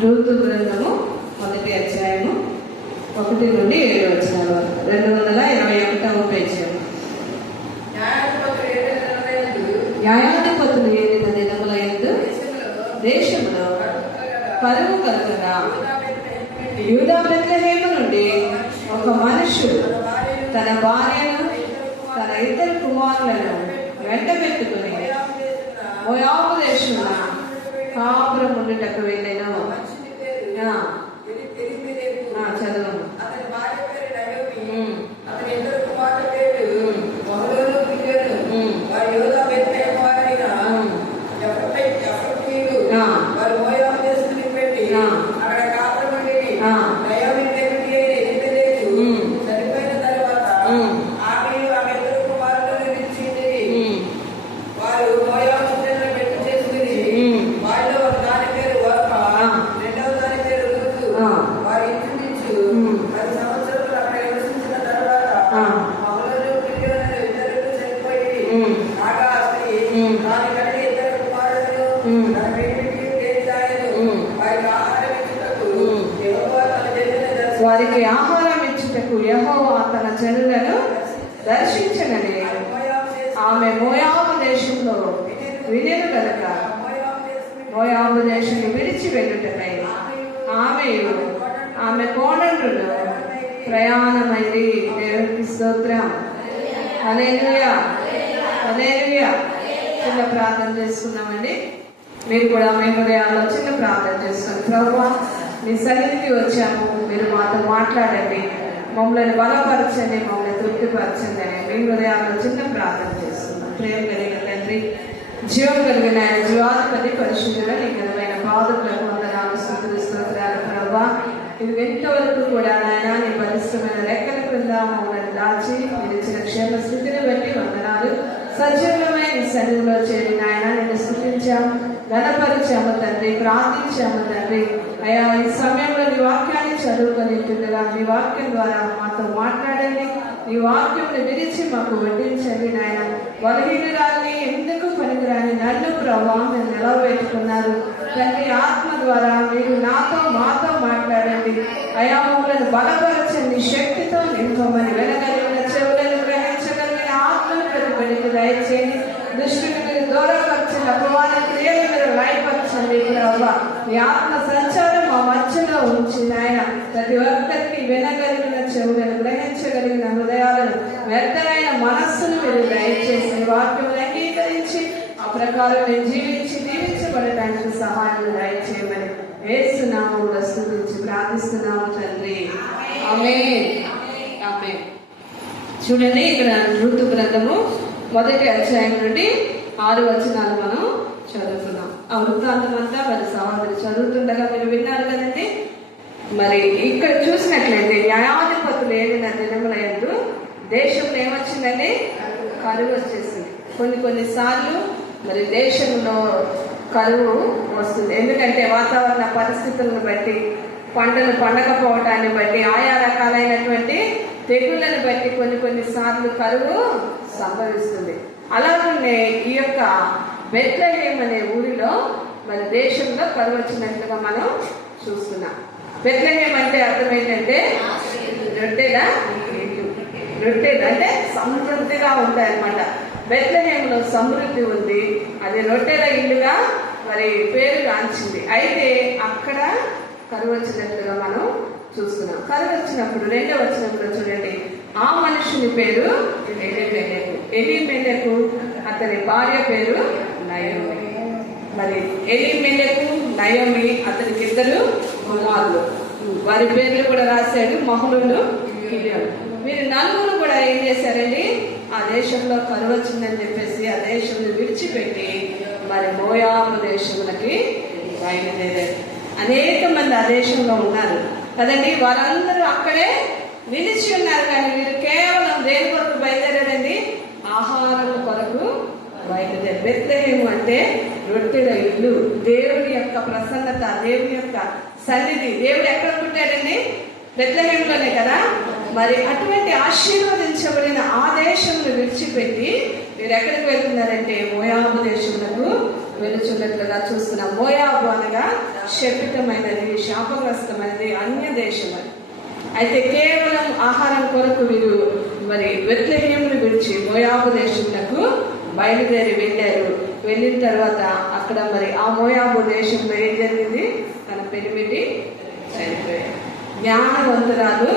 Ruth గ్రంథము 1వ అధ్యాయము 1 నుండి 7 వచనాల వరకు 221వ పేజీ. న్యాయాధిపతులు ఏలిన దినముల యందు దేశంలో కరువు కలుగగా యూదా బెత్లెహేము నుండి ఒక మనుష్యుడు తన భార్యను తన 2 కుమారులను వెంట పెట్టుకుని మోయాబు దేశమున కాపురం ఉండుటకు వెళ్ళెను. చదువు. వారికి ఆహారం ఇచ్చుటకు యెహోవా తన జనులను దర్శించనని ఆమె మోయాబు దేశంలో వినెను కనుక మోయాబు దేశం విడిచి వెళ్ళుటకై ఆమెయు ఆమె కోడళ్ళు ప్రయాణమైంది. దేవునికి స్తోత్రం. హల్లెలూయా, హల్లెలూయా. చిన్న ప్రార్థన చేసుకున్నామండి. మీరు కూడా మీ హృదయాల్లో చిన్న ప్రార్థన చేసుకోండి. ప్రభువా, మీ సన్నిధికి వచ్చాము, మీరు మాతో మాట్లాడండి, మమ్మల్ని బలపరచండి, మమ్మల్ని తృప్తిపరచండి అని మీ హృదయాల్లో చిన్న ప్రార్థన చేస్తున్నాం. ప్రేమ కలిగిన తండ్రి, జీవం కలిగిన జీవాధిపతి పరిశుద్ధుడు, నీ ఘనమైన పాదములకు వందనాలు, స్తుతులు, స్తోత్రాలు. ప్రభువా, ఇది ఇంతవరకు కూడా నాయన నీ పరిశ్రమైన రెక్కల క్రింద మమ్మల్ని దాచి మీరు ఇచ్చిన క్షేమ స్థితిని బట్టి వందనాలు. సజీవమైన నీ సన్నిధిలో చేరి నాయన నేను స్తుతించాము, ఘనపరిచాము తండ్రి, ప్రార్థించాము తండ్రి. అయ్యా, ఈ సమయంలో నీ వాక్యాన్ని చదువుకొని ఉంటుండగా నీ వాక్యం ద్వారా మాతో మాట్లాడండి. నీ వాక్యం విరిచి మాకు వడ్డించండి నాయన. బలహీనురాల్ని, ఎందుకు పనికిరాని నన్ను ప్రభావ మీరు నిలవబెట్టుకున్నారు తండ్రి. ఆత్మ ద్వారా మీరు నాతో మాతో మాట్లాడండి. అయా, మమ్మల్ని బలపరచండి, శక్తితో నింపమని, వినగలిగిన చెవులను గ్రహించగలిగిన ఆత్మను ప్రతి బిడ్డకు దయచేయండి. దృష్టిని మీరు దూరపరచండి, అపవాద క్రియలు మీరు లయపరచండి ప్రభావ. మీ ఆత్మ సంచారం మా మధ్యలో ఉంచి నాయన ప్రతి ఒక్కరికి వినగలిగిన చెవులను గ్రహించగలిగిన హృదయాలను వ్యర్థమైన మనస్సును మీరు దయచేసి వాక్యం అంగీకరించి ఆ ప్రకారం నేను జీవించి దీవించబడటానికి సహాయం దయచేయమని యేసు నామములో స్తుతించి ప్రార్థిస్తున్నాము తండ్రి. ఆమేన్, ఆమేన్. చూడండి, ఇక్కడ ఋతు గ్రంథము 1వ అధ్యాయం నుండి 6 వచనాలు మనం చదువుతున్నాం. ఆ వృత్తాంతం అంతా మరి సహోదరు చదువుతుండగా మీరు విన్నారు కదండి. మరి ఇక్కడ చూసినట్లయితే న్యాయాధిపతులు ఏలిన దినముల యందు దేశంలో ఏమొచ్చిందండి? కరువు వచ్చేసింది. కొన్ని సార్లు మరి దేశంలో కరువు వస్తుంది. ఎందుకంటే వాతావరణ పరిస్థితులను బట్టి, పంటలు పండకపోవటాన్ని బట్టి, ఆయా రకాలైనటువంటి తెగుళ్లను బట్టి కొన్ని సార్లు కరువు సంభవిస్తుంది. అలాగే ఈ యొక్క బెత్లెహేమ్ అనే ఊరిలో మరి దేశంలో కరువు వచ్చినట్లుగా మనం చూస్తున్నాం. బెత్లెహేమ్ అంటే అర్థం ఏంటంటే రొట్టెలు అంటే సమృద్ధిగా ఉంటాయి అన్నమాట. బెత్లెహేములో సమృద్ధి ఉంది, అది రొట్టెల ఇల్లుగా మరి పేరు గాంచింది. అయితే అక్కడ కరువు వచ్చినట్లుగా మనం చూస్తున్నాం. కరువు వచ్చినప్పుడు 2వ వచనంలో చూడండి, ఆ మనుషుని పేరు ఎలీమెలెకు, అతని భార్య పేరు నయోమి. మరి ఎలీమెలెకు, నయోమి, అతనికి 2 కుమారులు. వారి పేర్లు కూడా రాశాడు, మహలులు, కిలియోను. వీరు 4 కూడా ఏం చేశారండి? ఆ దేశంలో కరువు వచ్చిందని చెప్పేసి ఆ దేశంలో విడిచిపెట్టి మరి మోయాబు దేశములకి బయలుదేరారు. అనేక మంది ఆ దేశంలో ఉన్నారు కదండి. వారందరూ అక్కడే నిలిచి ఉన్నారు. కానీ వీరు కేవలం దేని కొరకు బయలుదేరారండి? ఆహారం కొరకు బయలుదేరు. బెత్లెహేము అంటే రొట్టెల ఇల్లు, దేవుని యొక్క ప్రసన్నత, దేవుని యొక్క సన్నిధి. దేవుడు ఎక్కడ పుట్టాడండి? బెత్లెహేములోనే కదా. మరి అటువంటి ఆశీర్వదించబడిన ఆ దేశంలో విడిచిపెట్టి మీరు ఎక్కడికి వెళ్తున్నారంటే మోయాబు దేశములకు వెలుచున్నట్లుగా చూస్తున్నాం. మోయాబు అనగా శపితమైనది, శాపగ్రస్తమైనది, అన్య దేశం అని. అయితే కేవలం ఆహారం కొరకు వీరు మరి బెత్లెహేమును విడిచి మోయాబు దేశమునకు బయలుదేరి వెళ్ళారు. వెళ్ళిన తర్వాత అక్కడ మరి ఆ మోయాబు దేశంలో ఏం జరిగింది? తన పెనిమిటి చనిపోయారు. జ్ఞానవంతురాలు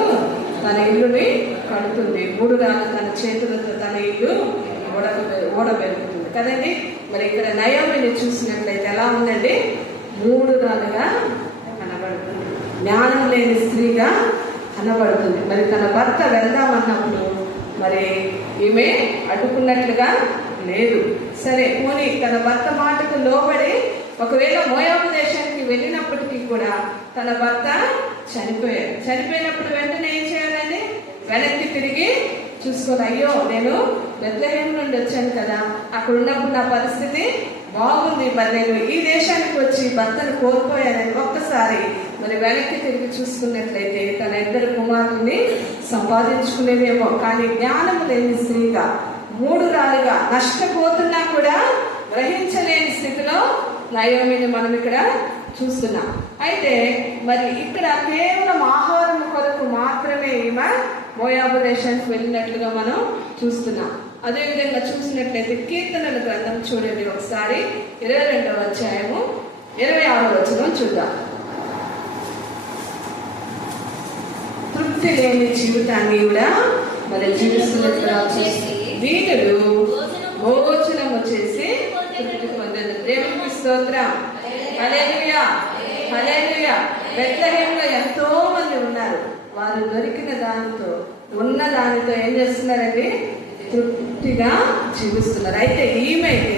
తన ఇల్లుని కడుతుంది, 3 రాళ్ళు తన చేతులతో తన ఇల్లు ఓడబెడుతుంది కదండి. మరి ఇక్కడ నయోమిని చూసినట్లయితే ఎలా ఉందండి? 3 రాళ్ళుగా కనబడుతుంది, జ్ఞానం లేని స్త్రీగా కనబడుతుంది. మరి తన భర్త వెళ్దామన్నప్పుడు మరి ఈమె అడ్డుకున్నట్లుగా లేదు. సరే పోనీ తన భర్త మాటకు లోబడి ఒకవేళ మోయాబు దేశానికి వెళ్ళినప్పటికీ కూడా తన భర్త చనిపోయాడు. చనిపోయినప్పుడు వెంటనే ఏం చేయాలండి? వెనక్కి తిరిగి చూసుకోవాలి. అయ్యో నేను బెత్లెహేము నుండి వచ్చాను కదా, అక్కడ ఉన్నప్పుడు నా పరిస్థితి బాగుంది, మరి నేను ఈ దేశానికి వచ్చి భర్తను కోల్పోయానని ఒక్కసారి మరి వెనక్కి తిరిగి చూసుకున్నట్లయితే తన 2 కుమారుల్ని సంపాదించుకునేదేమో. కానీ జ్ఞానం లేని స్త్రీగా 3 రాలుగా నష్టపోతున్నా కూడా గ్రహించలేని స్థితిలో నయోమిని మనం ఇక్కడ చూస్తున్నాం. అయితే మరి ఇక్కడ కేవలం ఆహారం కొరకు మాత్రమే ఈమె మోయాబు దేశానికి వెళ్ళినట్లుగా మనం చూస్తున్నాం. అదేవిధంగా చూసినట్లయితే కీర్తనల గ్రంథం చూడండి ఒకసారి, 22వ అధ్యాయము 26వ వచనం చూద్దాం. తృప్తి లేని జీవితాన్ని కూడా మరి జీవిస్తున్నట్లుగా దీనులు భోజనము చేసి తృప్తి పొందేది. దేవునికి స్తోత్రం. హల్లెలూయా, హల్లెలూయా. బెత్లెహేములో ఎంతో మంది ఉన్నారు. వారు దొరికిన దానితో, ఉన్న దానితో ఏం చేస్తున్నారండి? తృప్తిగా జీవిస్తున్నారు. అయితే ఈమెకి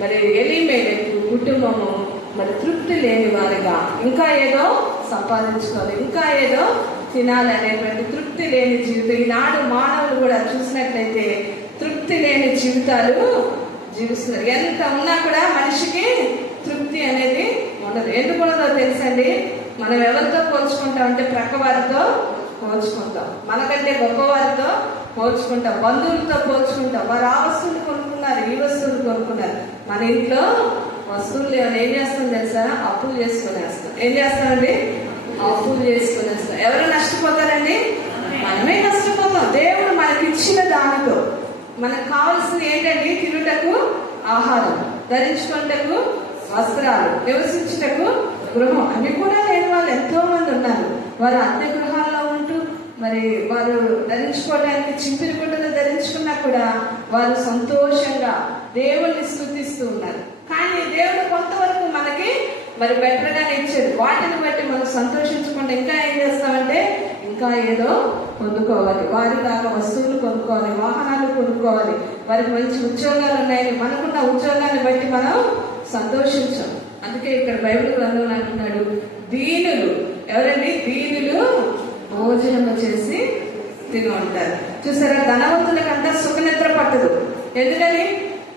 మరి ఎలీమెలెకు కుటుంబము మరి తృప్తి లేని వారిగా ఇంకా ఏదో సంపాదించుకోవాలి, ఇంకా ఏదో తినాలనేటువంటి తృప్తి లేని జీవితం. ఈనాడు మానవులు కూడా చూసినట్లయితే తృప్తి లేని జీవితాలు జీవిస్తున్నారు. ఎంత ఉన్నా కూడా మనిషికి తృప్తి అనేది ఉండదు. ఎందుకు ఉండదో తెలుసండి? మనం ఎవరితో పోల్చుకుంటాం అంటే ప్రక్క వారితో పోల్చుకుంటాం, మనకంటే గొప్పవారితో పోల్చుకుంటాం, బంధువులతో పోల్చుకుంటాం. వారు ఆ వస్తువులు కొనుక్కున్నారు, ఈ వస్తువులు కొనుక్కున్నారు. మన ఇంట్లో వస్తువులు ఏం చేస్తాం తెలుసా? అప్పులు చేసుకునేస్తాం. ఏం చేస్తామండి? అప్పులు చేసుకునేస్తాం. ఎవరు నష్టపోతారండి? మనమే నష్టపోతాం. దేవుడు మనకి ఇచ్చిన దానితో మనకు కావాల్సింది ఏంటండి? తినుటకు ఆహారం, ధరించుకుంటకు వస్త్రాలు, నివసించుటకు గృహం. అవి కూడా లేని వాళ్ళు ఎంతో మంది ఉన్నారు. వారు అద్దె గృహాల్లో ఉంటూ మరి వారు ధరించుకోవడానికి చింపిరి గుడ్డలు ధరించుకున్నా కూడా వారు సంతోషంగా దేవుణ్ణి స్తుతిస్తూ ఉన్నారు. కానీ దేవుడు కొంతవరకు మనకి మరి బెటర్ గానే ఇచ్చాడు. వాటిని బట్టి మనం సంతోషించకుండా ఇంకా ఏం చేస్తామంటే ఇంకా ఏదో పొందుకోవాలి, వారి దాకా వస్తువులు కొనుక్కోవాలి, వాహనాలు కొనుక్కోవాలి, వారికి మంచి ఉద్యోగాలు ఉన్నాయని మనకున్న ఉద్యోగాన్ని బట్టి మనం సంతోషించాం. అందుకే ఇక్కడ బైబిల్ గ్రంథంలో అంటున్నాడు, దీనులు ఎవరండి? దీనులు భోజనము చేసి తిని ఉంటారు. చూసారా? ధనవంతులకంతా సుఖనిద్ర పట్టదు. ఎందుకని?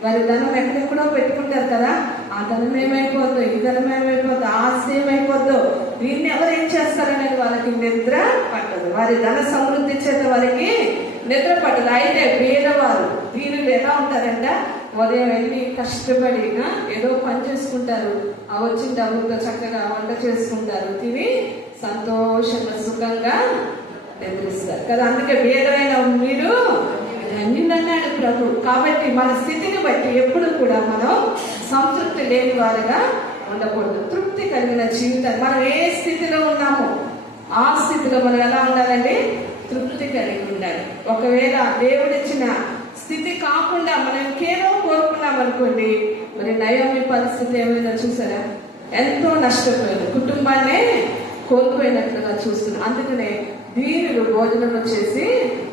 వారి ధనం ఎక్కడెక్కడో పెట్టుకుంటారు కదా, ఆ ధనం ఏమైపోద్దో, ఈ ధనం ఏమైపోద్దో, ఆస్తి ఏమైపోద్దో, దీన్ని ఎవరు ఏం చేస్తారనేది వాళ్ళకి నిద్ర పట్టదు. వారి ధన సమృద్ధి చేత వారికి నిద్ర పట్టదు. అయితే పేదవారు దీనులు ఎలా ఉంటారంట? ఉదయం వెళ్ళి కష్టపడి ఏదో పని చేసుకుంటారు, ఆ వచ్చిన డబ్బులతో చక్కగా వంట చేసుకుంటారు, తిని సంతోషంగా సుఖంగా నిద్రిస్తారు కదా. అందుకే భేదమైన మీరు అన్నాడు ప్రభు. కాబట్టి మన స్థితిని బట్టి ఎప్పుడు కూడా మనం సంతృప్తి లేని వారిగా ఉండకూడదు. తృప్తి కలిగిన జీవితాన్ని మనం ఏ స్థితిలో ఉన్నామో ఆ స్థితిలో మనం ఎలా ఉండాలండి? తృప్తి కలిగి ఉండాలి. ఒకవేళ దేవుడిచ్చిన స్థితి కాకుండా మనం ఇంకేదో కోరుకున్నాం అనుకోండి, మరి నయోమి పరిస్థితి ఏమైనా చూసారా? ఎంతో నష్టపోయింది, కుటుంబాన్నే కోల్పోయినట్లుగా చూస్తున్నాం. అందుకనే దీనులు భోజనం చేసి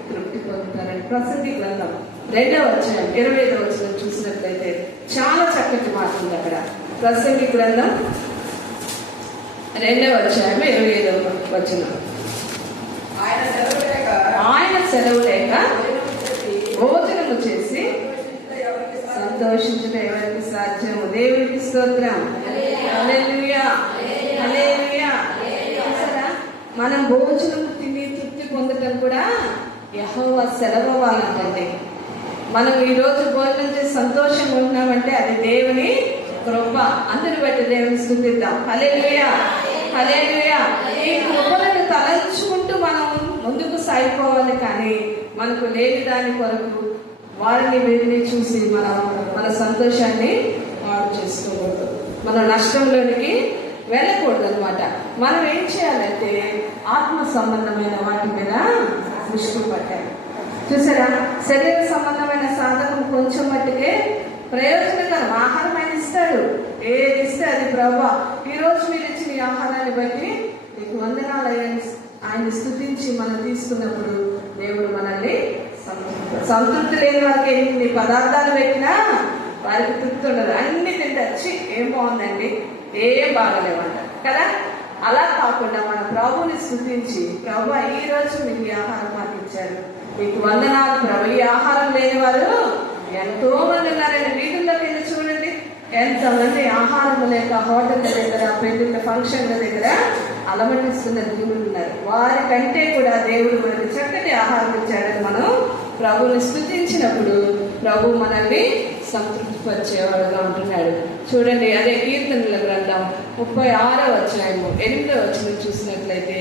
తృప్తి పొందుతారని ప్రసంగి గ్రంథం 2వ అధ్యాయం 25వ వచనం చూసినట్లయితే చాలా చక్కటి మాట ఉంది అక్కడ. ప్రసంగి గ్రంథం 2వ అధ్యాయం 25వ వచనం. ఆయన సెలవు లేక భోజనము చేసి సంతోషించడం ఎవరికి సాధ్యము? దేవునికి స్తోత్రం. హల్లెలూయా, హల్లెలూయా. మనం భోజనం తిని తృప్తి పొందటం కూడా యెహోవా సెలవు వాళ్ళంటే. మనం ఈ రోజు భోజనం చేసి సంతోషంగా ఉన్నామంటే అది దేవుని కృప. అందరి బట్టి దేవుని స్తుతిద్దాం. హల్లెలూయా, హల్లెలూయా. ఈ కృపలను తలంచుకుంటూ మనం ముందుకు సాగిపోవాలి. కానీ మనకు లేని దాని కొరకు వారిని వీరిని చూసి మనం మన సంతోషాన్ని పాడు చేసుకోకూడదు. మన నష్టంలోనికి వెళ్ళకూడదు అనమాట. మనం ఏం చేయాలంటే ఆత్మ సంబంధమైన వాటి మీద దృష్టి పట్టాలి. చూసారా, శరీర సంబంధమైన సాధకం కొంచెం మట్టుకే ప్రయోజనకరం. ఆహారం ఆయన ఇస్తాడు, ఏది ఇస్తే అది ప్రభా ఈరోజు మీరు ఇచ్చిన ఈ ఆహారాన్ని బట్టి మీకు వందనాలు ఆయన స్తుతించి మనం తీసుకున్నప్పుడు దేవుడు మనల్ని సంతృప్తి లేని వారికి ఎన్ని పదార్థాలు పెట్టినా వారికి తృప్తి ఉండదు. అన్ని తింటచ్చి ఏం బాగుందండి, ఏం బాగలేమంటారు కదా. అలా కాకుండా మన ప్రభుని స్తుతించి ప్రభు ఈ రోజు మీకు ఈ ఆహారం మాకు ఇచ్చారు, మీకు వందనాలు ప్రభు. ఈ ఆహారం లేని వారు ఎంతో మంది ఉన్నారండి. వీధుల్లోకి వెళ్ళి చూడండి, ఎంతమంది ఆహారం లేక హోటళ్ళ దగ్గర, పెళ్లిళ్ళ ఫంక్షన్ల దగ్గర అలమటిస్తున్న దేవుడు ఉన్నారు. వారి కంటే కూడా దేవుడు మనకి చక్కటి ఆహారం ఇచ్చాడని మనం ప్రభుని స్తుతించినప్పుడు ప్రభు మనల్ని సంతృప్తి పరిచేవాడుగా ఉంటున్నాడు. చూడండి, అదే కీర్తనల గ్రంథం 36వ అధ్యాయము 8వ వచనం చూసినట్లయితే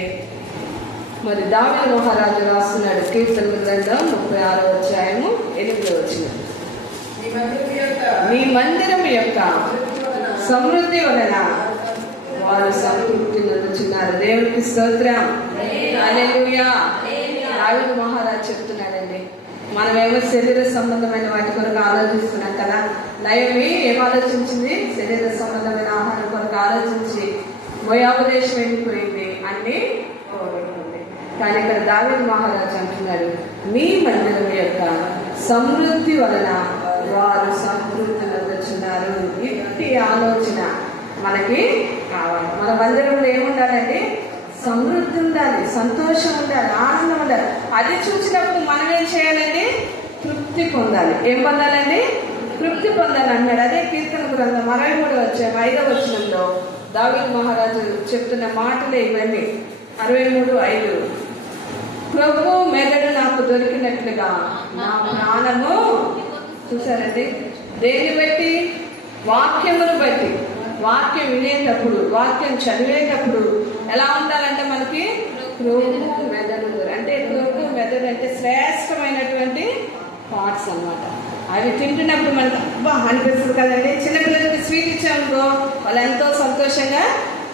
మరి దావీదు మహారాజు రాస్తున్నాడు. కీర్తనల గ్రంథం 36వ అధ్యాయము 8వ వచనం, నీ మందిరం యొక్క సమృద్ధి వలన వారు సంతృప్తి నొందుచున్నారు. దేవునికి స్తోత్రం, హల్లెలూయా. దావీదు మహారాజు చెప్తున్నాడండి, మనమేమో శరీర సంబంధమైన వాటి కొరకు ఆలోచిస్తున్నాం కదా. నయోమి ఏం ఆలోచించింది? శరీర సంబంధమైన ఆహారం కొరకు ఆలోచించి మోయాబు దేశం వెళ్ళిపోయింది, అన్ని పోగొట్టుకుంది. కానీ ఇక్కడ దావీదు మహారాజు అంటున్నాడు, నీ మందిరం యొక్క సమృద్ధి వలన వారు సంతృప్తి నొందుచున్నారు. ఇట్టి ఆలోచన మనకి కావాలి. మన మందిరంలో ఏముండాలండి? సమృద్ధి ఉండాలి, సంతోషం ఉండాలి, ఆనందం ఉండాలి. అది చూసినప్పుడు మనం ఏం చేయాలండి? తృప్తి పొందాలి. ఏం పొందాలండి? తృప్తి పొందాలి అన్నాడు. అదే కీర్తన గ్రంథం 63వ అధ్యాయం 5వ వచనంలో దావీదు మహారాజు చెప్తున్న మాటలే ఇవన్నీ. 63:5, ప్రభు మెదడు నాకు దొరికినట్లుగా నా ప్రాణము. చూసారండి, దేన్ని బట్టి? వాక్యమును బట్టి. వాక్యం వినేటప్పుడు, వాక్యం చదివేటప్పుడు ఎలా ఉండాలంటే మనకి ప్రభు మెదడు. అంటే ప్రభు మెదడు అంటే శ్రేష్టమైనటువంటి పార్ట్స్ అన్నమాట. అవి తింటున్నప్పుడు మనకు అబ్బా అనిపిస్తుంది కదండి. చిన్నపిల్లలకి స్వీట్ ఇచ్చామనుకో వాళ్ళు ఎంతో సంతోషంగా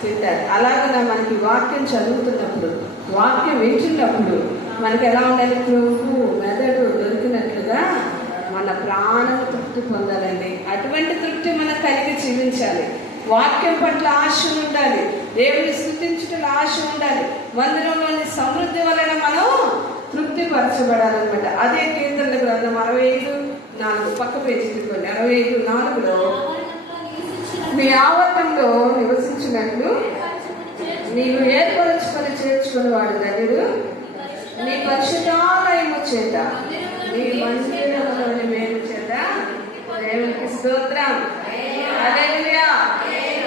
తింటారు. అలాగే మనకి వాక్యం చదువుతున్నప్పుడు, వాక్యం వింటున్నప్పుడు మనకి ఎలా ఉండాలి? ప్రభు మెదడు దొరికినట్లుగా మన ప్రాణం తృప్తి పొందాలండి. అటువంటి తృప్తి మనకు కలిగి జీవించాలి. వాక్యం పట్ల ఆశ ఉండాలి, దేవుని స్తుతించటం ఆశ ఉండాలి. మందిరంలోని సమృద్ధి వలన మనం తృప్తి పరచబడాలన్నమాట. అదే కీర్తనల గ్రంథం 65:4 పక్క పేజీ తీసుకోండి. 65:4లో నీ ఆవరణంలో నివసించినట్లు నీవు ఏర్పరచుకొని చేర్చుకుని వాడు ధన్యుడు. నీ పరిశుద్ధాలయము చేత, నీ మందిరంలోని మేలు చేత దేవునికి స్తోత్రం, హల్లెలూయా,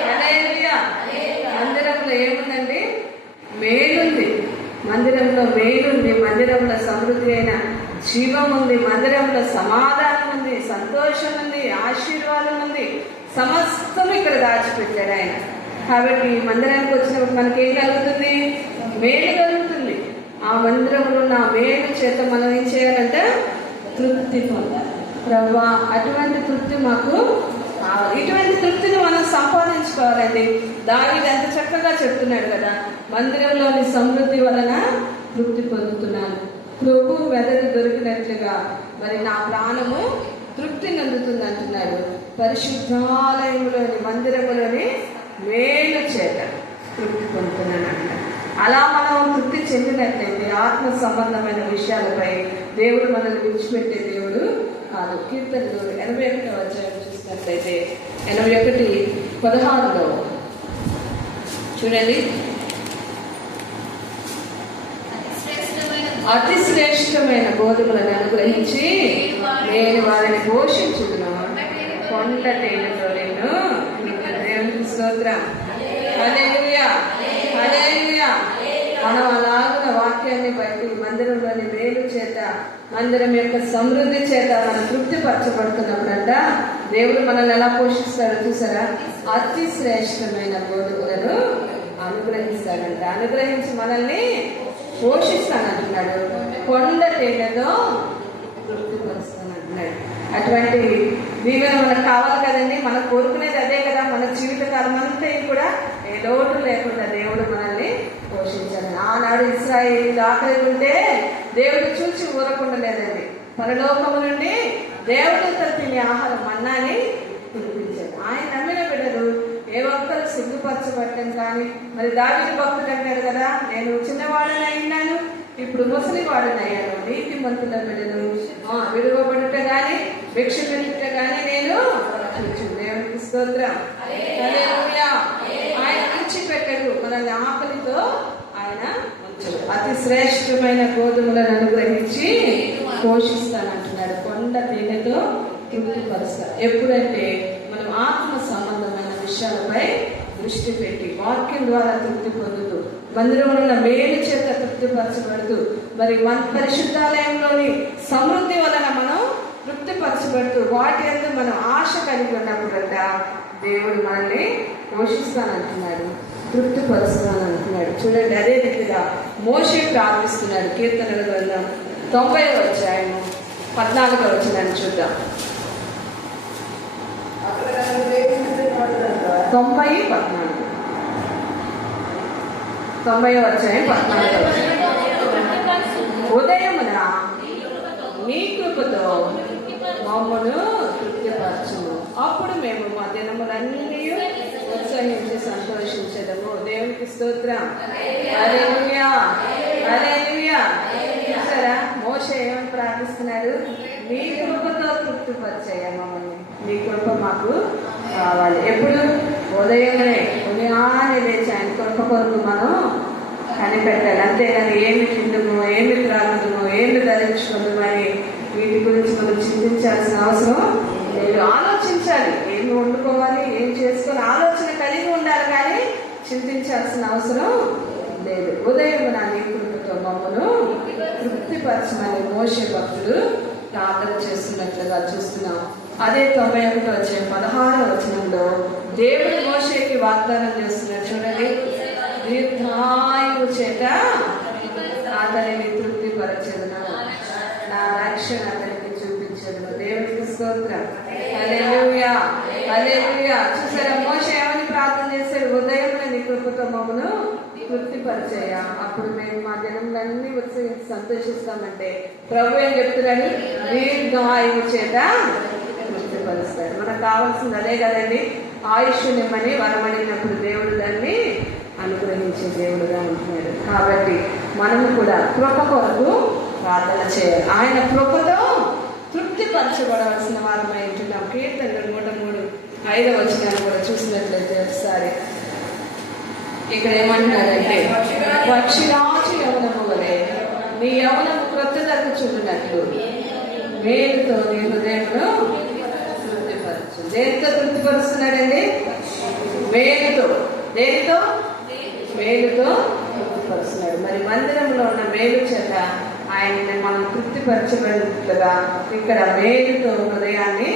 హల్లెలూయా. మందిరంలో ఏముందండి? మేలుంది. మందిరంలో మేలుంది, మందిరంలో సమృద్ధి అయిన జీవం ఉంది, మందిరంలో సమాధానం ఉంది, సంతోషం ఉంది, ఆశీర్వాదం ఉంది. సమస్తం ఇక్కడ దాచిపెట్టాడు ఆయన. కాబట్టి మందిరానికి వచ్చినప్పుడు మనకి ఏం కలుగుతుంది? మేలు కలుగుతుంది. ఆ మందిరంలో ఉన్న మేలు చేత మనం ఏం చేయాలంటే తృప్తి పొందాలి. ప్రభువా అటువంటి తృప్తి మాకు కావాలి. ఇటువంటి తృప్తిని మనం సంపాదించుకోవాలండి. దావీదు ఎంత చక్కగా చెప్తున్నాడు కదా, మందిరంలోని సమృద్ధి వలన తృప్తి పొందుతున్నాను, ప్రభు మెదడు దొరికినట్లుగా మరి నా ప్రాణము తృప్తి నందుతుంది అంటున్నాడు. పరిశుద్ధాలయంలోని మందిరములోని మేలు చేత తృప్తి పొందుతున్నాను అంటారు. అలా మనం తృప్తి చెందినట్లయితే ఆత్మ సంబంధమైన విషయాలపై దేవుడు మనల్ని విడిచిపెట్టే దేవుడు కాదు. కీర్తనలు 81వ అధ్యాయం చూసినట్లయితే 81:16లో చూడండి, అతి శ్రేష్టమైన గోధుమలను అనుగ్రహించి నేను వారిని పోషించుదును, కొండ తేనెతో నేను దేవునికి స్తోత్రం, హల్లెలూయా, హల్లెలూయా. మనం అలాగున వాక్యం వాక్యాన్ని బట్టి మందిరంలోని మేలు చేత, మందిరం యొక్క సమృద్ధి చేత మనం తృప్తి పరచబడుతున్నప్పుడంట దేవుడు మనల్ని ఎలా పోషిస్తాడో చూసారా? అతి శ్రేష్టమైన గోధుమలను అనుగ్రహిస్తాడంట. అనుగ్రహించి మనల్ని పోషిస్తానంటున్నాడు. కొండ తేనెతో తృప్తిపరుస్తానంటున్నాడు. అటువంటి దీవెన మనకు కావాలి కదండి. మనం కోరుకునేది అదే కదా. మన జీవితకాలం అంతా కూడా ఏ లోటు లేకుండా దేవుడు మనల్ని పోషించాలి. ఆనాడు ఇశ్రాయేలు ఆకలి ఉంటే దేవుడు చూసి ఊరకుండా లేదండి. పరలోకము నుండి దేవుడితో తినే ఆహారం మన్నాని కురిపించాడు. ఆయన నమ్మిన బిడ్డలు ఏ ఒక్కరు సిగ్గుపరచబట్టం కానీ, మరి దావీదు భక్తుడు అంటాడు కదా, నేను చిన్నవాడని అయినాను, ఇప్పుడు ముసలివాడనయ్యాను, నీతి మంతుల బిడ్డలు విడువబడుట గాని భిక్ష పెట్టుట గాని నేను దేవునికి స్తోత్రం. ఆయన విడిచిపెట్టడు, మనల్ని ఆకలితో ఆయన ఉంచడు. అతి శ్రేష్టమైన గోధుమలను అనుగ్రహించి పోషిస్తానంటున్నాడు. కొండ తేనెతో తృప్తిపరుస్తా. ఎప్పుడంటే మనం ఆత్మ సంబంధమైన విషయాలపై దృష్టి పెట్టి వాక్యం ద్వారా తృప్తి పొందుతూ, మందిరంలో ఉన్న మేలు చేత తృప్తిపరచబడుతూ, మరి మన పరిశుద్ధాలయంలోని సమృద్ధి వలన మనం తృప్తిపరచబడుతూ, వాటి అందు మనం ఆశ కలిగి ఉన్నప్పుడంట దేవుడు మనల్ని పోషిస్తానంటున్నాడు, తృప్తిపరుస్తానంటున్నాడు. చూడండి, అదే రీతిగా మోషే ప్రార్థిస్తున్నాడు. కీర్తనల గ్రంథం 90వ అధ్యాయము 14వ వచనాన్ని చూద్దాం. 90:14 90వ అధ్యాయం 14వ వచనం. ఉదయమున నీ కృపతో మమ్మను తృప్తిపరచుము, అప్పుడు మేము మా దినములన్నీ ఉత్సహించి సంతోషించదము. దేవునికి స్తోత్రం. హల్లెలూయా, హల్లెలూయా. చూసారా, మోషే ఏమని ప్రార్థిస్తున్నాడు? నీ కృపతో తృప్తిపరిచేయ మమ్మల్ని, నీ కృప మాకు కావాలి. ఎప్పుడు? ఉదయమే లేచి ఆయన కృప కొరకు మనం కనిపెట్టాలి. అంతేగాని ఏమి తిందుమో, ఏమి త్రాగుదుమో, ఏమి ధరించుకుందామో అని వీటి గురించి మనం చింతించాల్సిన అవసరం లేదు. ఆలోచించాలి, ఏమి వండుకోవాలి, ఏం చేసుకోవాలి, ఆలోచన కలిగి ఉండాలి, కానీ చింతించాల్సిన అవసరం లేదు. ఉదయం నా నీ కృపతో మమ్మను తృప్తిపరచమని మోషే భక్తుడు ప్రార్థన చేస్తున్నట్లుగా చూస్తున్నాం. అదే 91వ అధ్యాయం 16వ వచనంలో దేవుడు మోషేకి వాగ్దానం చేస్తున్నాడు. చూడండి, దీర్ఘాయువు చేత అతనిని తృప్తిపరచెదను, నా రక్షణ అతనికి చూపించదును. దేవుడికి స్తోత్రం. హల్లెలూయా, హల్లెలూయా. చూసారా, మోషే ఏమని ప్రార్థన చేశాడు? ఉదయం నీ కృపతో మమ్మను తృప్తిపరిచేయ, అప్పుడు మేము మా జనములన్నీ ఉత్సహించి సంతోషిస్తామంటే ప్రభు ఏం చెప్తున్నాడు? దీర్ఘాయువు చేత తృప్తిపరుస్తాడు. మనకు కావాల్సింది అదే కదండి. ఆయుష్ నిమ్మని వరమడినప్పుడు దేవుడు దాన్ని అనుగ్రహించే దేవుడుగా ఉంటున్నాడు. కాబట్టి మనము కూడా కృప కొరకు ప్రార్థన చేయాలి. ఆయన కృపతో తృప్తిపరచబడవలసిన వారమై ఉంటున్నాం. కీర్తనలు 103:5వ వచనాన్ని కూడా చూసినట్లయితే ఒకసారి ఇక్కడ ఏమంటున్నాడంటే, పక్షిరాజు యవనము వలె నీ యవనము క్రొత్త దక్కుచున్నట్లు మేలుతో నీ హృదయంలో తృప్తిపరచు. దేనితో తృప్తిపరుస్తున్నాడండి? మేలుతో. దేనితో? మేలుతో తృప్తిపరుస్తున్నాడు. మరి మందిరంలో ఉన్న మేలు చేత ఆయన్ని మనం తృప్తిపరచబడినట్లుగా ఇక్కడ మేలుతో హృదయాన్ని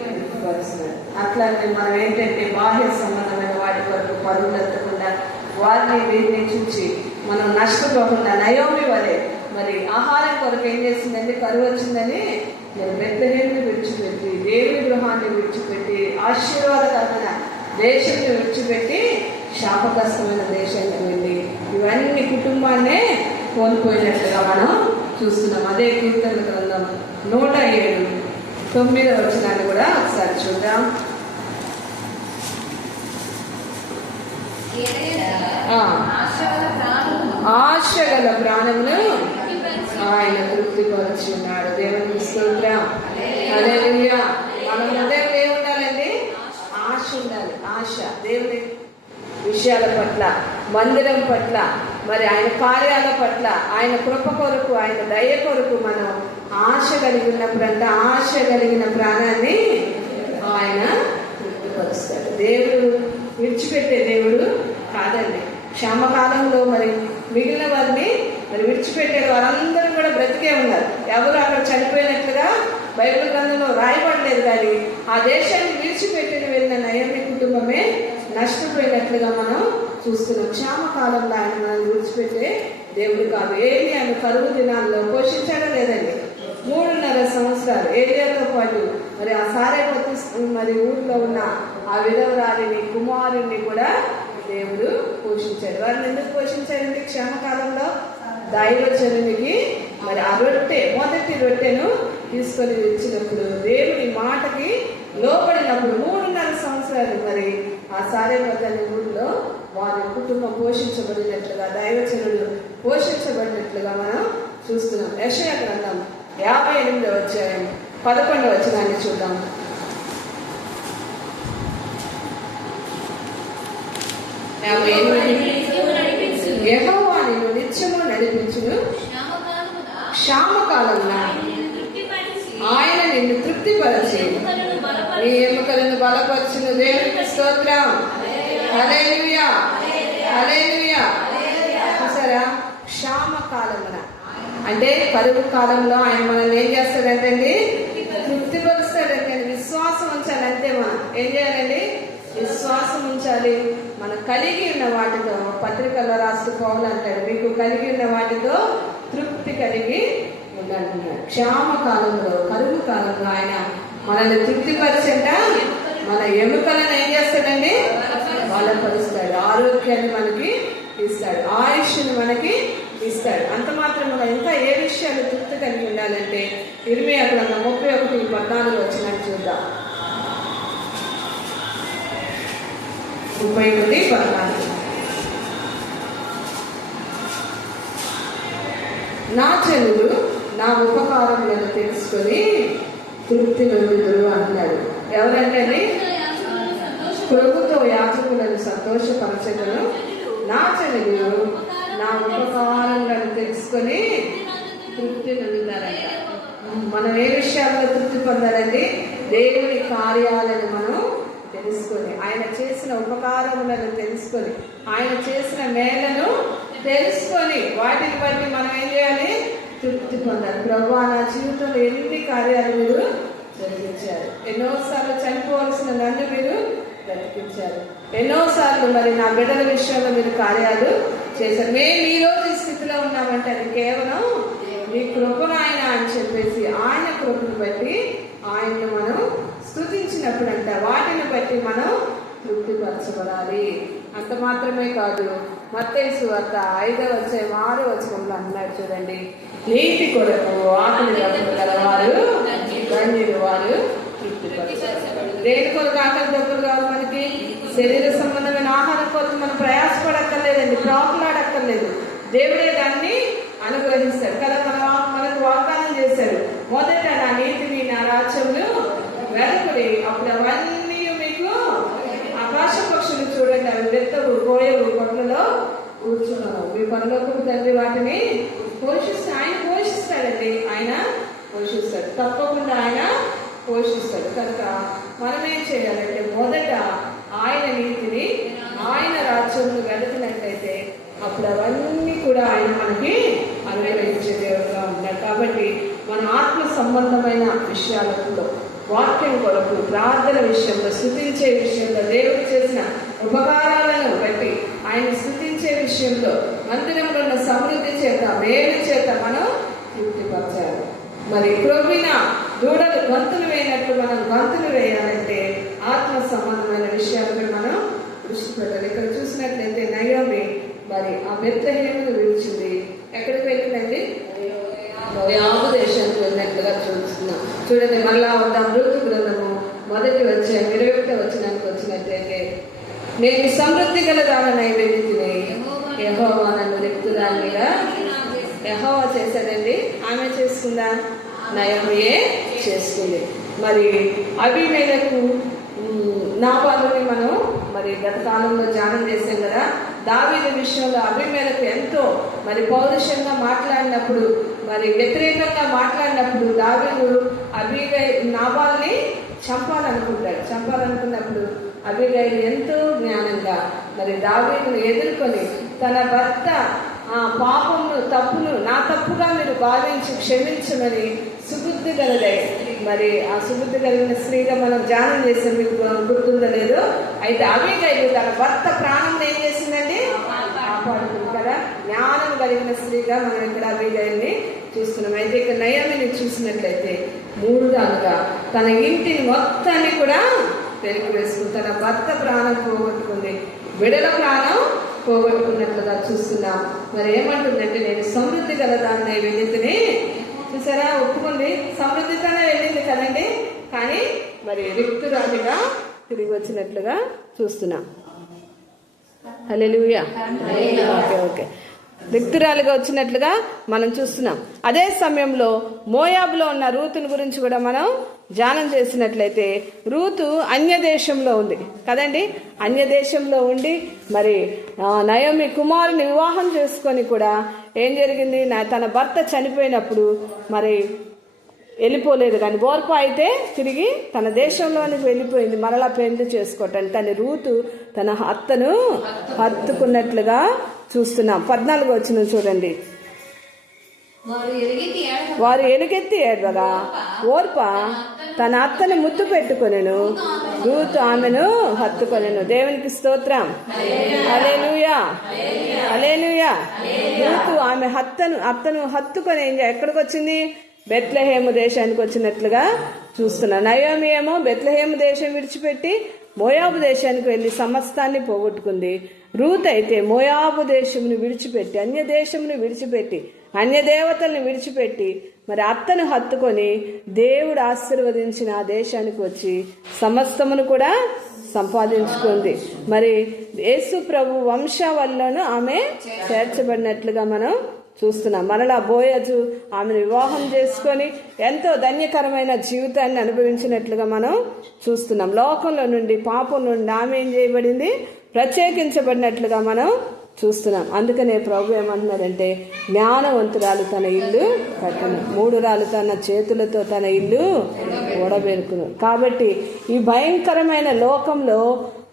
తృప్తిపరుస్తున్నాడు. అట్లాగే మనం ఏంటంటే బాహ్య సంబంధమైన వాటి వరకు పరుగులెత్తకుండా, వారిని వీటిని చూసి మనం నష్టపోకుండా నయోమి వలె మరి ఆహారం కొరకు ఏం చేసిందంటే, కరువు వచ్చిందని మరి బెత్లెహేముని విడిచిపెట్టి, దేవుని గృహాన్ని విడిచిపెట్టి, ఆశీర్వాదకరమైన దేశాన్ని విడిచిపెట్టి శాపగ్రస్తమైన దేశానికి వెళ్ళి ఇవన్నీ కుటుంబాన్నే కోల్పోయినట్లుగా మనం చూస్తున్నాం. అదే కీర్తన గ్రంథం 107:9వ వచనాన్ని కూడా ఒకసారి చూద్దాం. ఆశగల ప్రాణమును ఆయన తృప్తిపరిచి ఉన్నాడు. దేవునికి స్తోత్రం. హల్లెలూయా. మన హృదయంలో ఏముండాలండి? ఆశ ఉండాలి. ఆశ దేవుని విషయాల పట్ల, మందిరం పట్ల, మరి ఆయన కార్యాల పట్ల, ఆయన కృప కొరకు, ఆయన దయ కొరకు మనం ఆశ కలిగి ఉన్నప్పుడంటే ఆశ కలిగిన ప్రాణాన్ని ఆయన తృప్తిపరుస్తాడు. దేవుడు విడిచిపెట్టే దేవుడు కాదండి. క్షామకాలంలో మరి మిగిలిన వారిని మరి విడిచిపెట్టారు వారందరూ కూడా బ్రతికే ఉన్నారు. ఎవరు అక్కడ చనిపోయినట్లుగా బైబిల్ గ్రంథంలో రాయబడలేదు. కానీ ఆ దేశాన్ని విడిచిపెట్టిన వెళ్ళిన నయోమి కుటుంబమే నష్టపోయినట్లుగా మనం చూస్తున్నాం. క్షామకాలంలో ఆయన మనల్ని విడిచిపెట్టే దేవుడు కాదు. ఏలియాను కరువు దినాల్లో పోషించాడా లేదండి? 3.5 సంవత్సరాలు ఏలియాతో పాటు మరి ఆ సారేపతి మరి ఊర్లో ఉన్న ఆ విధవరాలిని కుమారుణ్ణి కూడా దేవుడు పోషించాడు. వారిని ఎందుకు పోషించారండి? క్షేమకాలంలో దైవజనునికి మరి ఆ రొట్టె, మొదటి రొట్టెను తీసుకొని వచ్చినప్పుడు, దేవుని మాటకి లోపడినప్పుడు 3.5 సంవత్సరాలు మరి ఆ సారేపతి అనే ఊరిలో వారి కుటుంబం పోషించబడినట్లుగా, దైవజనుడు పోషించబడినట్లుగా మనం చూస్తున్నాం. యెషయా గ్రంథం 58వ అధ్యాయం 11వ వచనాన్ని చూద్దాం. యెహోవా నిన్ను నిత్యము నడిపించును, క్షామకాలమున ఆయన నిన్ను తృప్తిపరచి నీ ఎముకలను బలపరచును. దేవునికి స్తోత్రం. హల్లెలూయా, హల్లెలూయా. చూసారా? క్షామకాలమున అంటే కరువు కాలంలో ఆయన మనల్ని ఏం చేస్తాడంటండి? తృప్తిపరుస్తాడంటే. విశ్వాసం ఉంచాలంటే మనం ఏం చేయాలండి? విశ్వాసం ఉంచాలి. మనం కలిగి ఉన్న వాటితో, పత్రికల్లో రాస్తూ పౌలు అంటాడు, మీకు కలిగి ఉన్న వాటితో తృప్తి కలిగి ఉండాలంటున్నాడు. క్షామ కాలంలో, కరువు కాలంలో ఆయన మనల్ని తృప్తిపరిచంట మన ఎముకలను ఏం చేస్తాడండి? బలపరుస్తాడు. ఆరోగ్యాన్ని మనకి ఇస్తాడు, ఆయుష్ని మనకి ఇస్తాడు. అంత మాత్రమే ఇంకా ఏ విషయాలు తృప్తి కలిగి ఉండాలంటే ఇర్మియా గ్రంథం 31:14 వచనాన్ని చూద్దాం. 31:14. నా జనులు నా ఉపకారములను తెలుసుకొని తృప్తి నొందుదురు అంటున్నాడు. ఎవరంటే ప్రభుతో యాజకులను సంతోషపరచగలను. నా జనులు నా ఉపకారములను తెలుసుకొని తృప్తి నొందుతారంట. మనం ఏ విషయాల్లో తృప్తి పొందాలండి? దేవుని కార్యాలను మనం తెలుసుకొని, ఆయన చేసిన ఉపకారములను తెలుసుకొని, ఆయన చేసిన మేలను తెలుసుకొని వాటిని బట్టి మనం ఏం చేయాలి? తృప్తి పొందాలి. ప్రభువా, నా జీవితంలో ఎన్ని కార్యాలు మీరు జరిగించారు, ఎన్నోసార్లు చనిపోవలసిన నన్ను మీరు బ్రతికించారు, ఎన్నోసార్లు మరి నా బిడ్డల విషయంలో మీరు కార్యాలు చేశారు. మేము ఈ రోజు ఈ స్థితిలో ఉన్నామంటే అది కేవలం మీ కృపను ఆయన అని చెప్పేసి, ఆయన కృపను బట్టి ఆయన్ని మనం స్తుతించినప్పుడంట వాటిని బట్టి మనం తృప్తిపరచబడాలి. అంత మాత్రమే కాదు, మత్తయి సువార్త 5వ అధ్యాయం 6వ వచనంలో అన్నాడు చూడండి, నీతి కొరకు ఆకలి దప్పులు గలవారు ధన్యులు, వారు తృప్తిపరచబడతారు. దేని కొరకు ఆకలి దప్పులు కావాలి? మనకి శరీర సంబంధమైన ఆహారం కొరకు మనం ప్రయాసపడక్కర్లేదండి, ప్రాకులాడక్కర్లేదు. దేవుడే దాన్ని అనుగ్రహిస్తాడు కదా. మనకు వాగ్దానం చేశాడు, మొదట నా నీతిని నా రాజ్యమును వెలుగుడి, అప్పుడు అవన్నీ మీకు ఆకాశ పక్షులు చూడండి, అవి వెత్తవు, కోయవు, కొట్లలో కూర్చున్నావు, మీ పరలోకపు తండ్రి వాటిని పోషిస్తాడు. ఆయన పోషిస్తాడండి, ఆయన పోషిస్తాడు, తప్పకుండా ఆయన పోషిస్తాడు. కనుక మనం ఏం చేయాలంటే మొదట ఆయన నీతిని, ఆయన రాజ్యమును వెళుతున్నట్లయితే అప్పుడు అవన్నీ కూడా ఆయన మనకి అనుగ్రహించే దేవుడుగా ఉంటాడు. కాబట్టి మన ఆత్మ సంబంధమైన విషయాలలో, వాక్యం కొరకు, ప్రార్థన విషయంలో, స్తుతించే విషయంలో, దేవుడు చేసిన ఉపకారాలను బట్టి ఆయన స్తుతించే విషయంలో, మందిరంలో ఉన్న సమృద్ధి చేత, మేలు చేత మనం తృప్తిపరచాలి. మరి క్రొవ్విన దూడలు గంతులు వేయనట్టు మనం గంతులు వేయాలంటే ఆత్మ సంబంధమైన విషయాలపై మనం దృష్టి పెట్టాలి. ఇక్కడ చూసినట్లయితే నయోమి మరి ఆ బెత్లెహేమును విడిచింది. ఎక్కడికి వెళ్ళిందండి? మోయాబు దేశానికి వెళ్ళినట్లుగా చూస్తున్నాం. చూడండి, మళ్ళా వద్దాం. ఋతు గ్రంథము 1వ అధ్యాయం 21వ వచనానికి వచ్చినట్లయితే, నేను సమృద్ధి గల దానై వెళ్తిని, యెహోవా నన్ను రెక్కుదానిగా. యెహోవా చేశాడండి, ఆమె చేసుకుందా? నయోమియే చేసుకుంది. మరి అబీమెలెకు నాబాలుని మనం మరి గత కాలంలో ధ్యానం చేసాం కదా. దావీదు విషయంలో అబీమెలెకు ఎంతో మరి పౌరుషంగా మాట్లాడినప్పుడు, మరి వ్యతిరేకంగా మాట్లాడినప్పుడు దావీదు నాబాల్ని చంపాలనుకున్నప్పుడు అబీగైలు ఎంతో జ్ఞానంగా మరి దావీదును ఎదుర్కొని తన భర్త పాపమును తప్పును నా తప్పుగా మీరు భావించి క్షమించమని సుబుద్ధి గలదై, మరి ఆ సుబుద్ధి కలిగిన స్త్రీగా మనం ధ్యానం చేసాం, మీకు గుర్తుందో లేదో. అయితే అబీగైలు తన భర్త ప్రాణం ఏం చేసిందండి? కాపాడుతుంది కదా. జ్ఞానం కలిగిన స్త్రీగా మనం ఇక్కడ అబీగైల్ని చూస్తున్నాం. అయితే ఇక్కడ నయోమిని చూసినట్లయితే 3 రాలుగా తన ఇంటిని మొత్తాన్ని కూడా వెలికి వేసుకుంది. తన భర్త ప్రాణం పోగొట్టుకుంది, బిడల ప్రాణం పోగొట్టుకున్నట్లుగా చూస్తున్నాం. మరి ఏమంటుందంటే, నేను సమృద్ధి గలదాన్ని వెళ్ళితేనే, చూసారా, ఒప్పుకుంది, సమృద్ధితోనే వెళ్ళింది కదండి, కానీ మరి రిక్తురాలిగా తిరిగి వచ్చినట్లుగా చూస్తున్నాం. హల్లెలూయా. ఓకే, రిక్తురాలుగా వచ్చినట్లుగా మనం చూస్తున్నాం. అదే సమయంలో మోయాబులో ఉన్న రూతుని గురించి కూడా మనం ధ్యానం చేసినట్లయితే, రూతు అన్యదేశంలో ఉంది కదండి. అన్యదేశంలో ఉండి మరి నయోమి కుమారుని వివాహం చేసుకొని కూడా ఏం జరిగింది, తన భర్త చనిపోయినప్పుడు మరి వెళ్ళిపోలేదు, కానీ ఓర్పా అయితే తిరిగి తన దేశంలోనికి వెళ్ళిపోయింది మరలా పెళ్లి చేసుకోవటానికి. కానీ రూతు తన అత్తను హత్తుకున్నట్లుగా చూస్తున్నాం. 14 వచనం చూడండి. వారు ఎలుగెత్తి ఏడవగా ఓర్పా తన అత్తని ముద్దు పెట్టుకొనెను, రూతు ఆమెను హత్తుకొనెను. దేవునికి స్తోత్రం. హల్లెలూయా, హల్లెలూయా. రూతు ఆమె అత్తను హత్తుకొని ఎక్కడికి వచ్చింది? బెత్లెహేము దేశానికి వచ్చినట్లుగా చూస్తున్నా. నయోమి ఏమో బెత్లెహేము దేశం విడిచిపెట్టి మోయాబు దేశానికి వెళ్ళి సమస్తాన్ని పోగొట్టుకుంది. రూత్ అయితే మోయాబు దేశమును విడిచిపెట్టి, అన్య దేశమును విడిచిపెట్టి, అన్య దేవతల్ని విడిచిపెట్టి మరి అత్తను హత్తుకొని దేవుడు ఆశీర్వదించిన ఆ దేశానికి వచ్చి సమస్తమును కూడా సంపాదించుకుంది. మరి యేసు ప్రభు వంశావళిలోనూ ఆమె చేర్చబడినట్లుగా మనం చూస్తున్నాం. మరలా బోయజు ఆమెను వివాహం చేసుకొని ఎంతో ధన్యకరమైన జీవితాన్ని అనుభవించినట్లుగా మనం చూస్తున్నాం. లోకంలో నుండి, పాపం నుండి ఆమె ఏం చేయబడింది? ప్రత్యేకించబడినట్లుగా మనం చూస్తున్నాం. అందుకనే ప్రభు ఏమంటున్నాడంటే, జ్ఞానవంతురాలు తన ఇల్లు కట్టును, 3 రాలు తన చేతులతో తన ఇల్లు ఓడబెరుకును. కాబట్టి ఈ భయంకరమైన లోకంలో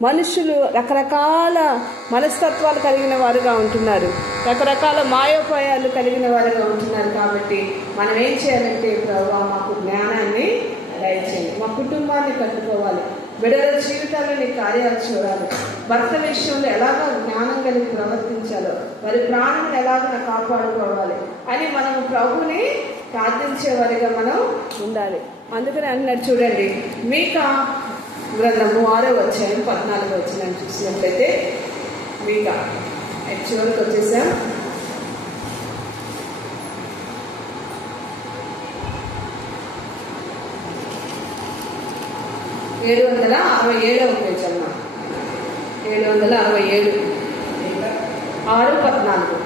మనుషులు రకరకాల మనస్తత్వాలు కలిగిన వారుగా ఉంటున్నారు, రకరకాల మాయోపాయాలు కలిగిన వారుగా ఉంటున్నారు. కాబట్టి మనం ఏం చేయాలంటే, ప్రభువా మాకు జ్ఞానాన్ని దయచేయండి, మా కుటుంబాన్ని కట్టుకోవాలి, బిడ్డల జీవితాల్లో నీ కార్యాలు చూడాలి, భర్త విషయంలో ఎలాగో జ్ఞానం కలిగి ప్రవర్తించాలో, వారి ప్రాణం ఎలాగో కాపాడుకోవాలి అని మనం ప్రభుని ప్రార్థించేవారిగా మనం ఉండాలి. అందుకని అన్నాడు చూడండి, మీకా గ్రంథము 6వ అధ్యాయం 14వ వచనం చూసినట్లయితే, మీకా చివరికి వచ్చేసాం. పేజ్ అమ్మా 767 6:14.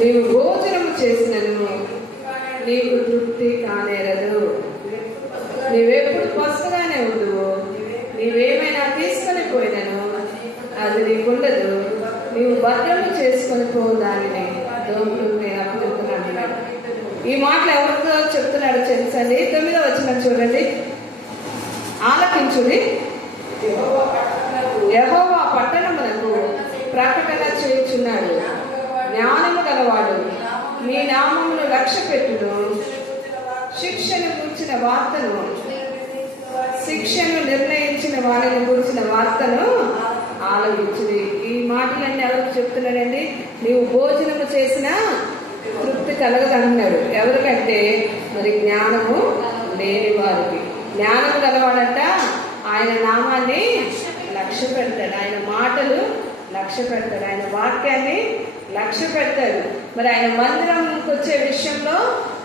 నీవు భోజనము చేసినను నీకు తృప్తి కానేరదు, నీవెప్పుడు పస్తుగానే ఉండువు, నీవేమైనా తీసుకొని పోయినను అది నీకుండదు, నీవు భద్రము చేసుకొని పోవు దానిని దోపుడు నేను అప్పుడుతున్నాడు. ఈ మాటలు ఎవరితో చెప్తున్నాడు తెలుసండి? 9వ వచనం చూడండి, ఆలకించుడి, యెహోవా పట్టణమునకు ప్రకటన చేయుచున్నాడు, జ్ఞానము గలవాడు మీ నామమును లక్ష్యపెట్టును, శిక్షను గురించిన వార్తను, శిక్షను నిర్ణయించిన వారిని గురించిన వార్తను ఆలోచించుడి. ఈ మాటలన్నీ ఎవరికి చెప్తున్నాడండి? నీవు భోజనము చేసినా తృప్తి కలగదంటున్నాడు. ఎవరికంటే మరి జ్ఞానము లేని వారికి. జ్ఞానం గలవాడంట ఆయన నామాన్ని లక్ష్య పెడతాడు, ఆయన మాటలు లక్ష్య పెడతాడు, ఆయన వాక్యాన్ని లక్ష్య పెడతాడు. మరి ఆయన మందిరంకి వచ్చే విషయంలో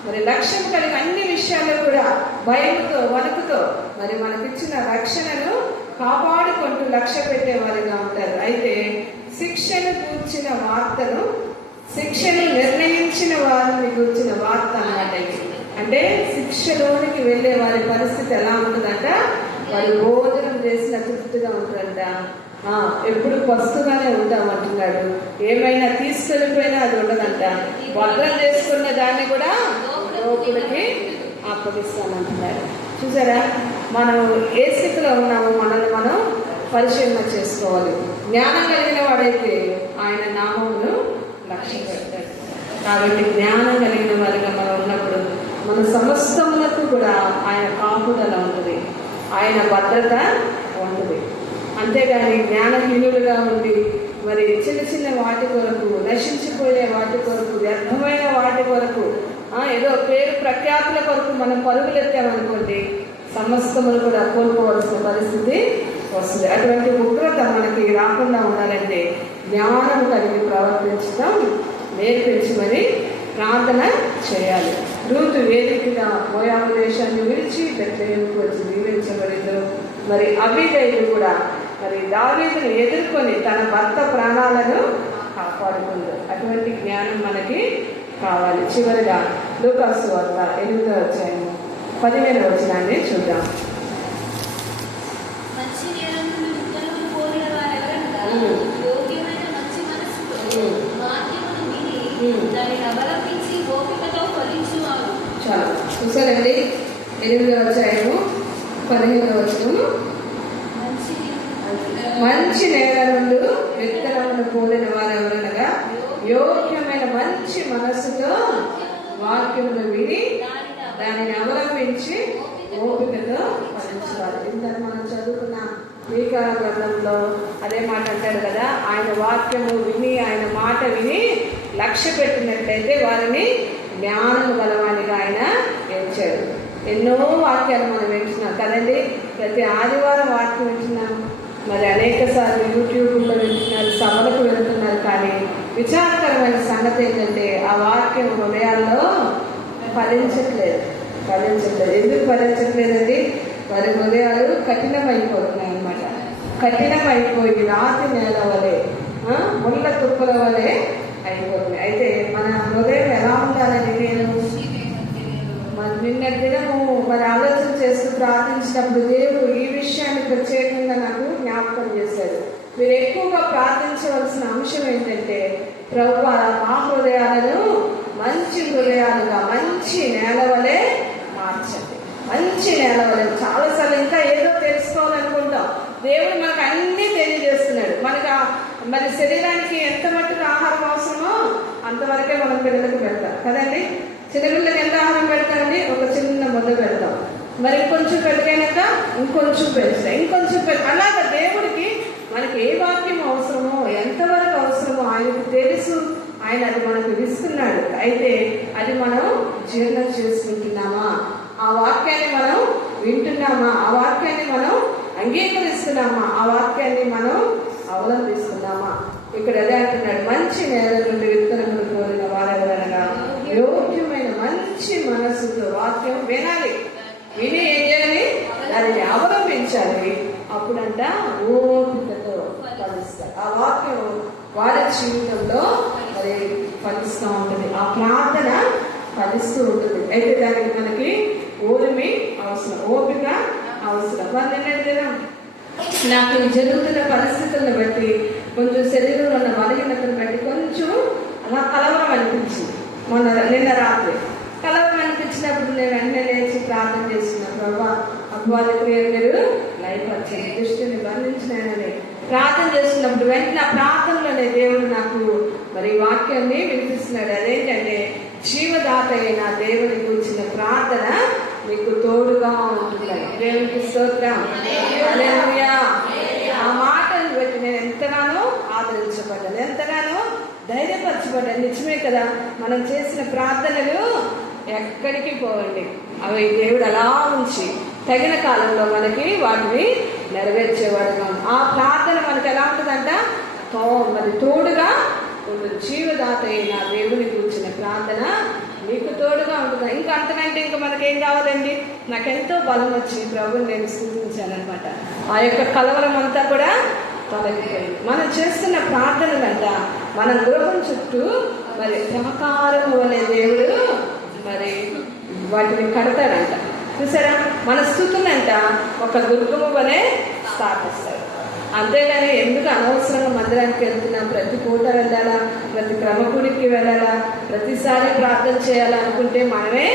మరి లక్ష్యం కలిగి అన్ని విషయాల్లో కూడా భయంతో వణుకుతో మరి మనకిచ్చిన రక్షణను కాపాడుకుంటూ లక్ష్య పెట్టేవారిగా ఉంటారు. అయితే శిక్షను కూర్చిన వార్తను, శిక్షను నిర్ణయించిన వారిని కూర్చిన వార్త అన్నమాట. అంటే శిక్షలోనికి వెళ్ళే వారి పరిస్థితి ఎలా ఉంటుందంట? వారు భోజనం చేసిన తృప్తిగా ఉంటుందంట, ఎప్పుడు పస్తుగానే ఉంటామంటున్నాడు, ఏమైనా తీసుకెళ్ళిపోయినా అది ఉండదంట, భద్రం చేసుకున్న దాన్ని కూడా లోకుడికి అప్పగిస్తానంటున్నాడు. చూసారా, మనం ఏ స్థితిలో ఉన్నామో మనల్ని మనం పరిశీలన చేసుకోవాలి. జ్ఞానం కలిగిన వాడైతే ఆయన నామమును లక్ష్య పెడతాడు. కాబట్టి జ్ఞానం కలిగిన వారిగా మనం ఉన్నప్పుడు మన సమస్తములకు కూడా ఆయన కాపుదల ఉంటుంది, ఆయన భద్రత ఉంటుంది. అంతేగాని జ్ఞానహీనులుగా ఉండి మరి చిన్న చిన్న వాటి కొరకు, నశించిపోయే వాటి కొరకు, వ్యర్థమైన వాటి కొరకు, ఏదో పేరు ప్రఖ్యాతుల కొరకు మనం పరుగులెత్తామనుకోండి, సమస్తములు కూడా కోల్పోవలసిన పరిస్థితి వస్తుంది. అటువంటి ఉగ్రత మనకి రాకుండా ఉండాలంటే జ్ఞానం కలిగి ప్రవర్తించడం నేర్పించమని ప్రార్థన చేయాలి. రూతు వేదికగా మోయాబు దేశాన్ని విడిచి బెత్లెహేముకు వచ్చి దీవించబడిందో, మరి అబీగైలు కూడా మరి దావీదును ఎదుర్కొని తన భర్త ప్రాణాలను కాపాడుకుంది. అటువంటి జ్ఞానం మనకి కావాలి. చివరిగా లూకాసు వార్త 8వ అధ్యాయం 15వ వచనాన్ని చూద్దాం. చాలా చూసారండి. 8వ అధ్యాయము 15వ వచనము, మంచి నేల నుండి విత్తనమును పోలిన వారు ఎవరనగా యోగ్యమైన మంచి మనస్సుతో వాక్యమును విని దానిని అవలంబించి ఓపికతో ఫలించాలి. ఇంతని మనం చదువుకున్న మీకా గ్రంథంలో అదే మాట అంటాడు కదా, ఆయన వాక్యము విని, ఆయన మాట విని లక్ష్య పెట్టినట్లయితే వారిని జ్ఞానం గలవానిగా ఆయన ఎంచాడు. ఎన్నో వాక్యాలు మనం వింటున్నాం కదండి. ప్రతి ఆదివారం వాక్యం వింటున్నాం, మరి అనేక సార్లు యూట్యూబ్లో వింటున్నారు, సభలకు వెళ్తున్నారు. కానీ విచారకరమైన సంగతి ఏంటంటే ఆ వాక్యం హృదయాల్లో ఫలించట్లేదు. ఎందుకు ఫలించట్లేదండి? వారి హృదయాలు కఠినమైపోతున్నాయి అన్నమాట. కఠినమైపోయి రాతి నేల వలె, ముళ్ళ తుప్పల వలె అయిపోతున్నాయి. అయితే మన హృదయం ఎలా ఉండాలని నేను నిన్న దినము మరి ఆలోచన చేస్తూ ప్రార్థించినప్పుడు దేవుడు ఈ విషయాన్ని ప్రత్యేకంగా నాకు జ్ఞాపకం చేశాడు. మీరు ఎక్కువగా ప్రార్థించవలసిన అంశం ఏంటంటే, ప్రభువా మా హృదయాలను మంచి హృదయాలుగా, మంచి నేల వలె మార్చండి. మంచి నేల వలె. చాలాసార్లు ఇంకా ఏదో తెలుసుకోవాలనుకుంటాం, దేవుడు మనకు అన్నీ తెలియజేస్తున్నాడు. మనకు మరి శరీరానికి ఎంత మట్టుకు ఆహారం అవసరమో అంతవరకే మనం పిల్లలకు పెడతాం కదండి. చిన్నపిల్లలకి ఎంత ఆహారం పెడతామండి? ఒక చిన్న ముద్ద పెడతాం, మరి ఇంకొంచెం పెరిగాక ఇంకొంచెం పెంచుతాం, ఇంకొంచెం అలాగా దేవుడికి మనకి ఏ వాక్యం అవసరమో, ఎంతవరకు అవసరమో ఆయనకు తెలుసు. ఆయన అది మనకు ఇస్తున్నాడు. అయితే అది మనం జీర్ణం చేసుకుంటున్నామా? ఆ వాక్యాన్ని మనం వింటున్నామా? ఆ వాక్యాన్ని మనం అంగీకరిస్తున్నామా? ఆ వాక్యాన్ని మనం అవలంబిస్తున్నామా? ఇక్కడ అదే అంటున్నాడు, మంచి నేల నుండి విత్తనములు కోరిన వారెవరనగా యోగ్యమైన మంచి మనస్సుతో వాక్యం వినాలి. విని ఏం చేయాలి? దానిని అవలంబించాలి. అప్పుడంట ఓపికతో ఫలిస్తారు. ఆ వాక్యం వారి జీవితంలో మరి ఫలిస్తూ ఉంటుంది. ఆ ప్రార్థన ఫలిస్తూ ఉంటుంది. అయితే దానికి మనకి ఓర్మి అవసరం, ఓపిక అవసరం. మరి నిన్నటి నాకు జరుగుతున్న పరిస్థితులను బట్టి, కొంచెం శరీరంలో ఉన్న బలహీనతను బట్టి కొంచెం అలా కలవరం అనిపించింది. నిన్న రాత్రి కలవరం అనిపించినప్పుడు నేను వెంటనే లేచి ప్రార్థన చేస్తున్నా, ప్రభా అపవాది క్రియలు మీరు లయపరచండి, దృష్టిని బంధించినాయనని ప్రార్థన చేస్తున్నప్పుడు వెంటనే ఆ ప్రార్థనలోనే దేవుడు నాకు మరి వాక్యాన్ని వినిపిస్తున్నాడు. అదేంటంటే, జీవదాత అయిన దేవుని గురించిన ప్రార్థన మీకు తోడుగా ఉంటుంది. దేవునికి స్తోత్రం, హల్లెలూయా. ఆ మాటను బట్టి నేను ఎంతగానో ఆదరించబడ్డాను, ఎంతగానో ధైర్యపరచబడ్డాను. నిజమే కదా, మనం చేసిన ప్రార్థనలు ఎక్కడికి పోవండి. అవి దేవుడు అలా ఉంచి తగిన కాలంలో మనకి వాటిని నెరవేర్చేవాడుగా. ఆ ప్రార్థన మనకు ఎలా ఉంటుందంట? మరి తోడుగా ఉంటుంది. జీవదాత అయిన దేవుని కూర్చున్న ప్రార్థన మీకు తోడుగా ఉంటుంది. ఇంకా అంతకంటే ఇంకా మనకేం కావాలండి? నాకెంతో బలం వచ్చి ప్రభుని నేను స్థుతించానమాట. ఆ యొక్క కలవరం అంతా కూడా తొలగిపోయింది. మనం చేస్తున్న ప్రార్థనలంట మన గృహం చుట్టూ మరి ప్రకారం అనే దేవుడు మరి వాటిని కడతాడంట. చూసారా? మన స్థుతులంట ఒక దుర్గము వలె స్థాపిస్తాడు. అంతేగాని ఎందుకు అనవసరంగా మందిరానికి వెళ్తున్నాం, ప్రతి పూట వెళ్ళాలా, ప్రతి క్రమకుడికి వెళ్ళాలా, ప్రతిసారి ప్రార్థన చేయాలనుకుంటే మనమే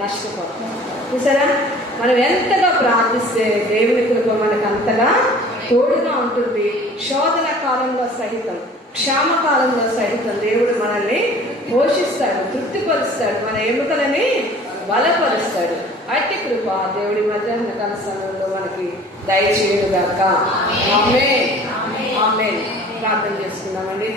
నష్టపోతాం. చూసారా? మనం ఎంతగా ప్రార్థిస్తే దేవుని కృప మనకు అంతగా తోడుగా ఉంటుంది. శోధన కాలంలో సహితం, క్షామ కాలంలో సహితం దేవుడు మనల్ని పోషిస్తాడు, తృప్తిపరుస్తాడు, మన ఎముకలని బలపరుస్తాడు. అట్టి కృప దేవుడి మధ్యాహ్న కాల సమయంలో మనకి దయచేయుగాక. ఆమేన్. ఆమేన్. ప్రార్థన చేసుకుందామండి.